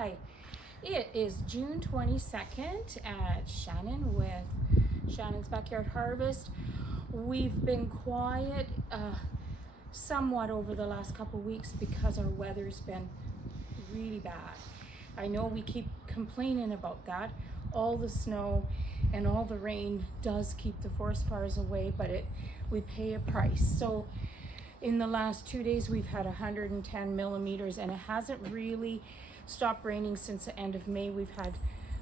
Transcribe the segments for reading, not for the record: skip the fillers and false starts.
Hi, it is June 22nd at Shannon with Shannon's Backyard Harvest. We've been quiet somewhat over the last couple weeks because our weather's been really bad. I know we keep complaining about that. All the snow and all the rain does keep the forest fires away, but we pay a price. So in the last 2 days, we've had 110 millimeters, and it hasn't really stopped raining since the end of May. We've had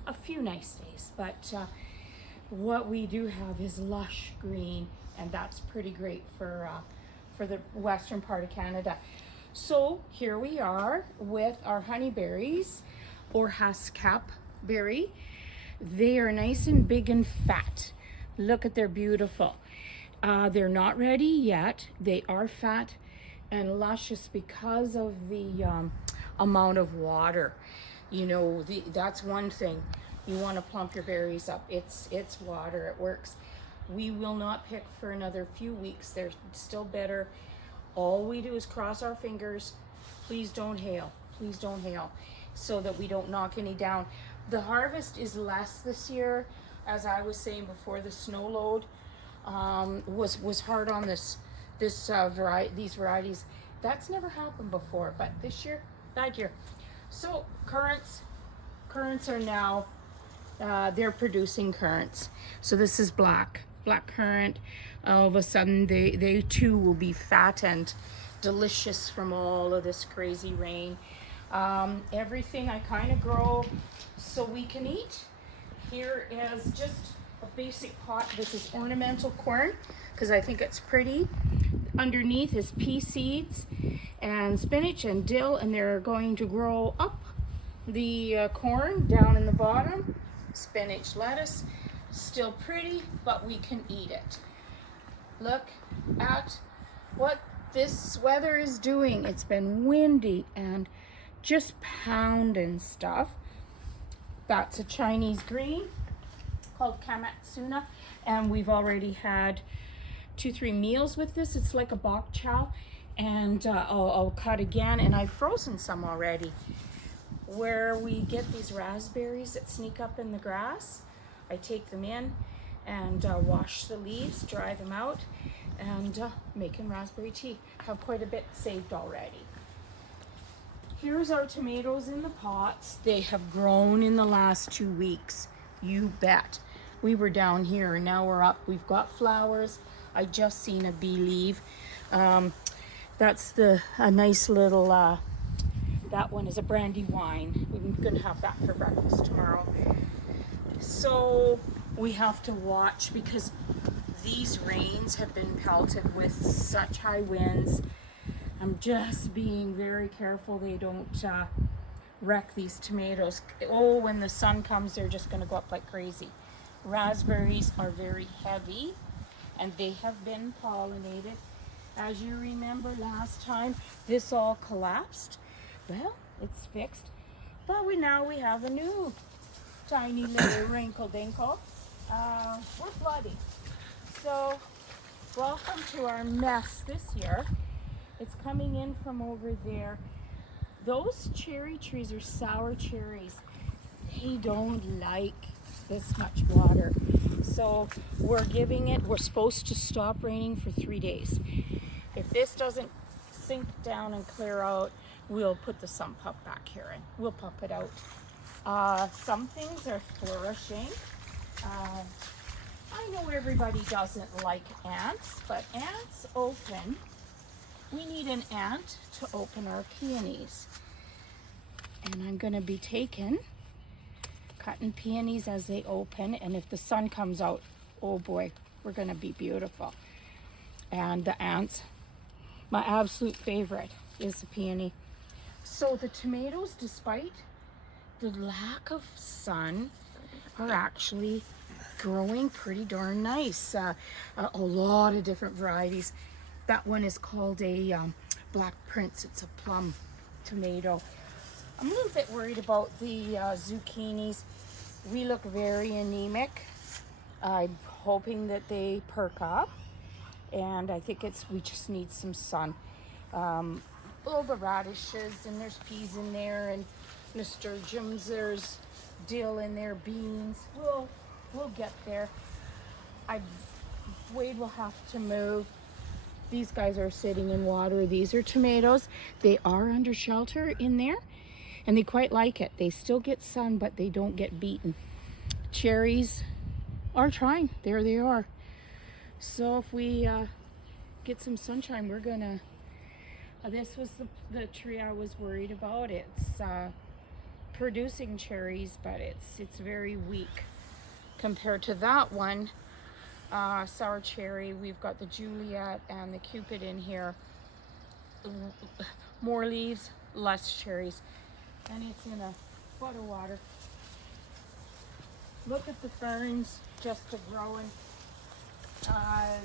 a few nice days, but what we do have is lush green, and that's pretty great for the western part of Canada. So here we are with our honeyberries, or haskap berry. They are nice and big and fat. Look at, they're beautiful. They're not ready yet. They are fat and luscious because of the amount of water. You know, that's one thing. You want to plump your berries up. It's water. It works. We will not pick for another few weeks. They're still bitter. All we do is cross our fingers. Please don't hail. Please don't hail, so that we don't knock any down. The harvest is less this year, as I was saying before. The snow load was hard on these varieties. That's never happened before, but this year, that year. So currants are now they're producing currants. So this is black currant. All of a sudden they too will be fat and delicious from all of this crazy rain. Everything I kind of grow so we can eat. Here is just a basic pot. This is ornamental corn because I think it's pretty. Underneath is pea seeds and spinach and dill, and they're going to grow up the corn down in the bottom. Spinach, lettuce, still pretty, but we can eat it. Look at what this weather is doing. It's been windy and just pounding stuff. That's a Chinese green called Kamatsuna, and we've already had 2-3 meals with this. It's like a bok chow, and I'll cut again, and I've frozen some already. Where we get these raspberries that sneak up in the grass, I take them in and wash the leaves, dry them out, and making raspberry tea. Have quite a bit saved already. Here's our tomatoes in the pots. They have grown in the last 2 weeks, you bet. We were down here and now we're up. We've got flowers. I just seen a bee leave. That's a nice little, that one is a brandy wine. We're gonna have that for breakfast tomorrow. So we have to watch because these rains have been pelted with such high winds. I'm just being very careful they don't wreck these tomatoes. Oh, when the sun comes, they're just gonna go up like crazy. Raspberries are very heavy and they have been pollinated. As you remember last time, this all collapsed. Well, it's fixed, but now we have a new tiny little wrinkle dinkle. We're bloody. So welcome to our mess this year. It's coming in from over there. Those cherry trees are sour cherries. They don't like this much water. So we're supposed to stop raining for 3 days. If this doesn't sink down and clear out, we'll put the sump pump back here and we'll pump it out. Some things are flourishing. I know everybody doesn't like ants, but ants open. We need an ant to open our peonies. And I'm gonna be cutting peonies as they open, and if the sun comes out, oh boy, we're gonna be beautiful. And the ants, my absolute favorite is the peony. So the tomatoes, despite the lack of sun, are actually growing pretty darn nice. A lot of different varieties. That one is called a Black Prince. It's a plum tomato. I'm a little bit worried about the zucchinis. We look very anemic. I'm hoping that they perk up, and I think we just need some sun. All the radishes, and there's peas in there, and Mr. Jim's, there's dill in there, beans. We'll get there. Wade will have to move. These guys are sitting in water. These are tomatoes. They are under shelter in there, and they quite like it. They still get sun, but they don't get beaten. Cherries are trying. There they are. So if we get some sunshine, we're gonna, this was the tree I was worried about. It's producing cherries, but it's very weak compared to that one. Sour cherry. We've got the Juliet and the Cupid in here. More leaves, less cherries, and it's in a foot of water. Look at the ferns just growing.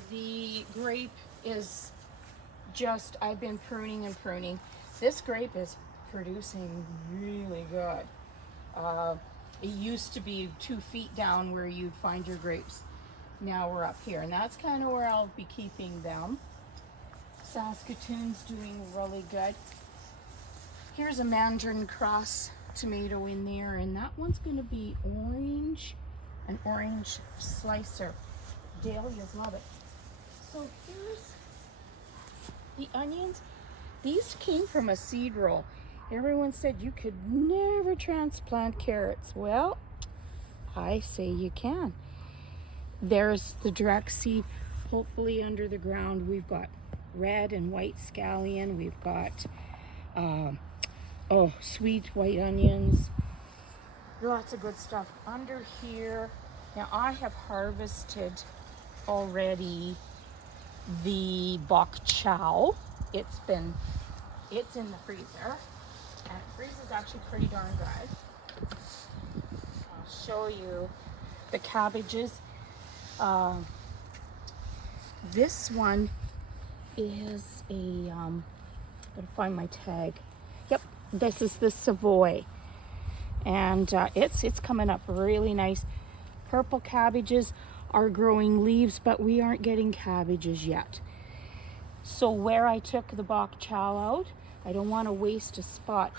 The grape is just, I've been pruning and pruning. This grape is producing really good. It used to be 2 feet down where you'd find your grapes. Now we're up here, and that's kind of where I'll be keeping them. Saskatoon's doing really good. Here's a Mandarin cross tomato in there, and that one's going to be orange, an orange slicer. Dahlias love it. So here's the onions. These came from a seed roll. Everyone said you could never transplant carrots. Well, I say you can. There's the direct seed, hopefully under the ground. We've got red and white scallion. We've got sweet white onions. Lots of good stuff under here. Now I have harvested already the bok chow. It's in the freezer, and it freezes actually pretty darn good. I'll show you the cabbages. This one is a, gotta find my tag. Yep, this is the Savoy. And it's coming up really nice. Purple cabbages are growing leaves, but we aren't getting cabbages yet. So where I took the bok chow out, I don't want to waste a spot.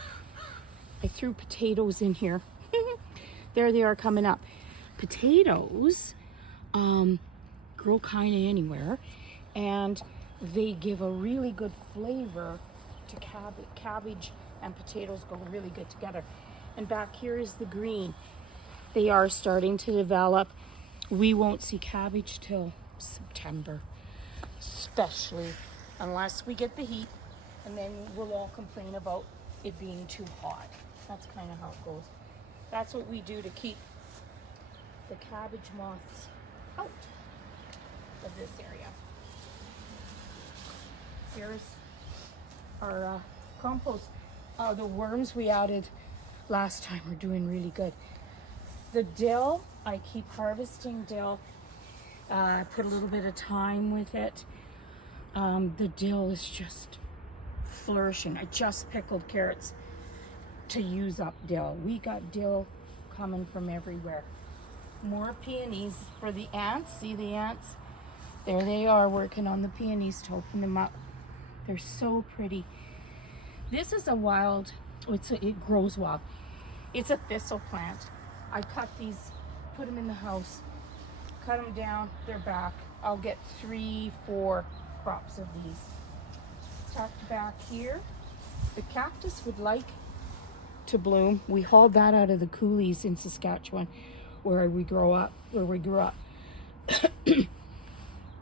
I threw potatoes in here. There they are coming up. Potatoes grow kind of anywhere, and they give a really good flavor to cabbage and potatoes go really good together. And back here is the green. They are starting to develop. We won't see cabbage till September, especially unless we get the heat, and then we'll all complain about it being too hot. That's kind of how it goes. That's what we do to keep the cabbage moths out of this area. Here's our compost. The worms we added last time are doing really good. The dill, I keep harvesting dill. I put a little bit of time with it. The dill is just flourishing. I just pickled carrots to use up dill. We got dill coming from everywhere. More peonies for the ants. See the ants? There they are working on the peonies to open them up. They're so pretty. This is a wild, it grows wild. It's a thistle plant. I cut these, put them in the house, cut them down, they're back. I'll get 3-4 crops of these. Tucked back here. The cactus would like to bloom. We hauled that out of the coulees in Saskatchewan where we grew up.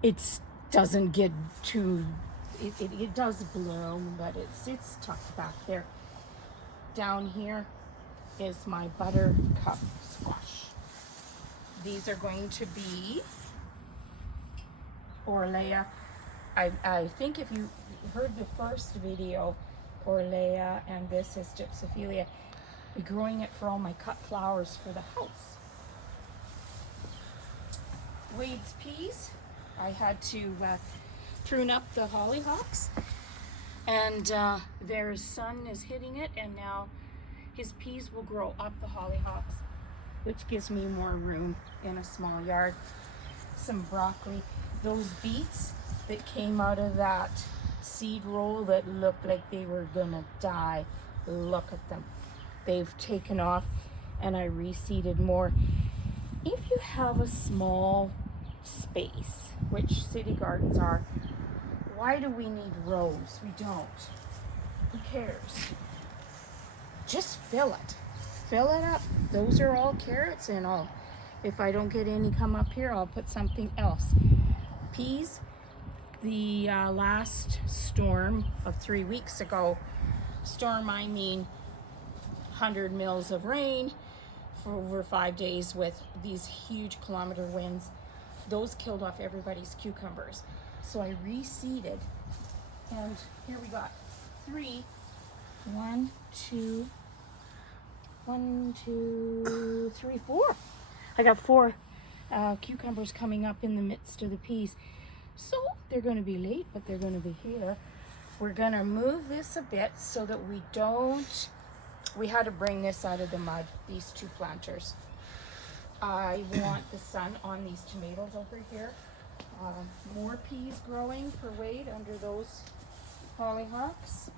It doesn't get too, it does bloom, but it's tucked back there. Down here is my buttercup squash. These are going to be Orlea. I think if you heard the first video, Orlea, and this is Gypsophilia. We're growing it for all my cut flowers for the house. Wade's peas. I had to prune up the hollyhocks, and their sun is hitting it, and now his peas will grow up the hollyhocks, which gives me more room in a small yard. Some broccoli. Those beets that came out of that seed roll that looked like they were gonna die, look at them. they've taken off and I reseeded more. If you have a small space, which city gardens are, why do we need rows? We don't. Who cares? Just fill it. Fill it up. Those are all carrots and all. If I don't get any come up here, I'll put something else. Peas, the last storm of 3 weeks ago, storm I mean 100 mils of rain for over 5 days with these huge kilometer winds. Those killed off everybody's cucumbers. So I reseeded, and here we got 3, 1, 2, 3, 4. I got 4 cucumbers coming up in the midst of the peas. So they're going to be late, but they're going to be here. We're going to move this a bit so that we don't, we had to bring this out of the mud, these 2 planters. I want the sun on these tomatoes over here. More peas growing per weight under those hollyhocks.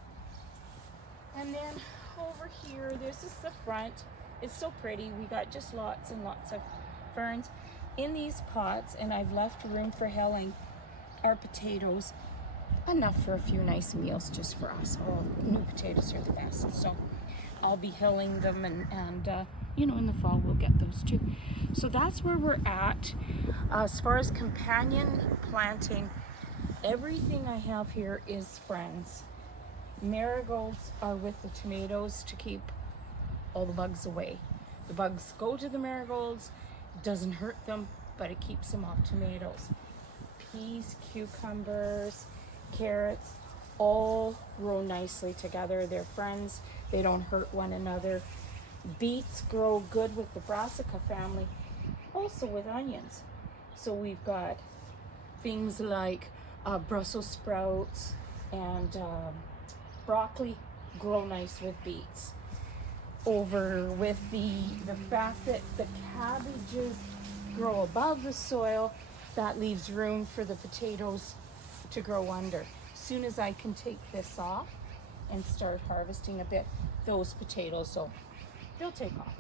And then over here, this is the front. It's so pretty. We got just lots and lots of ferns in these pots, and I've left room for hilling our potatoes. Enough for a few nice meals just for us. Oh, new potatoes are the best. So I'll be hilling them, and you know, in the fall we'll get those too. So that's where we're at. As far as companion planting, everything I have here is friends. Marigolds are with the tomatoes to keep all the bugs away. The bugs go to the marigolds, doesn't hurt them, but it keeps them off tomatoes. Peas, cucumbers, carrots, all grow nicely together. They're friends. They don't hurt one another. Beets grow good with the brassica family, also with onions. So we've got things like Brussels sprouts and broccoli grow nice with beets. Over with the fact that the cabbages grow above the soil, that leaves room for the potatoes to grow under. As soon as I can take this off and start harvesting a bit, those potatoes, so they'll take off.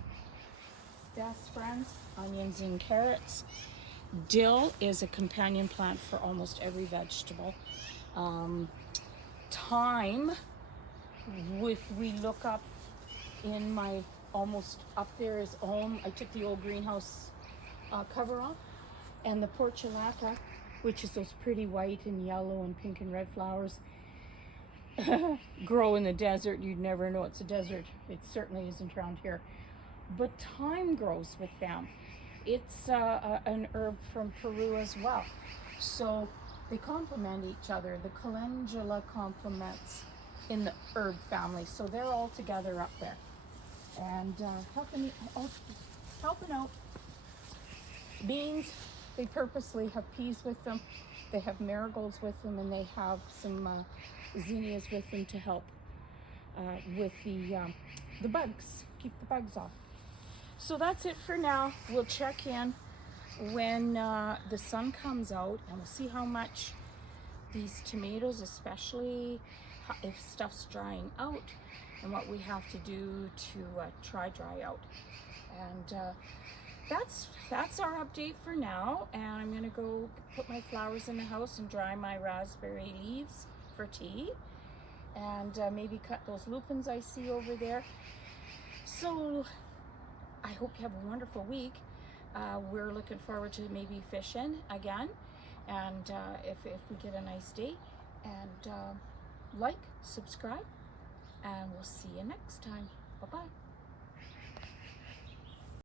Best friends, onions and carrots. Dill is a companion plant for almost every vegetable. Thyme, if we look up in my, almost up there is I took the old greenhouse cover off, and the portulaca, which is those pretty white and yellow and pink and red flowers, grow in the desert. You'd never know it's a desert. It certainly isn't around here. But thyme grows with them. It's an herb from Peru as well. So they complement each other. The calendula complements in the herb family. So they're all together up there. And helping out. Beans, they purposely have peas with them. They have marigolds with them, and they have some zinnias with them to help with the bugs, keep the bugs off. So that's it for now. We'll check in when the sun comes out, and we'll see how much these tomatoes, especially if stuff's drying out, and what we have to do to dry out. And that's our update for now. And I'm gonna go put my flowers in the house and dry my raspberry leaves for tea, and maybe cut those lupins I see over there. So I hope you have a wonderful week. We're looking forward to maybe fishing again, and if we get a nice day. And like, subscribe, and we'll see you next time. Bye-bye.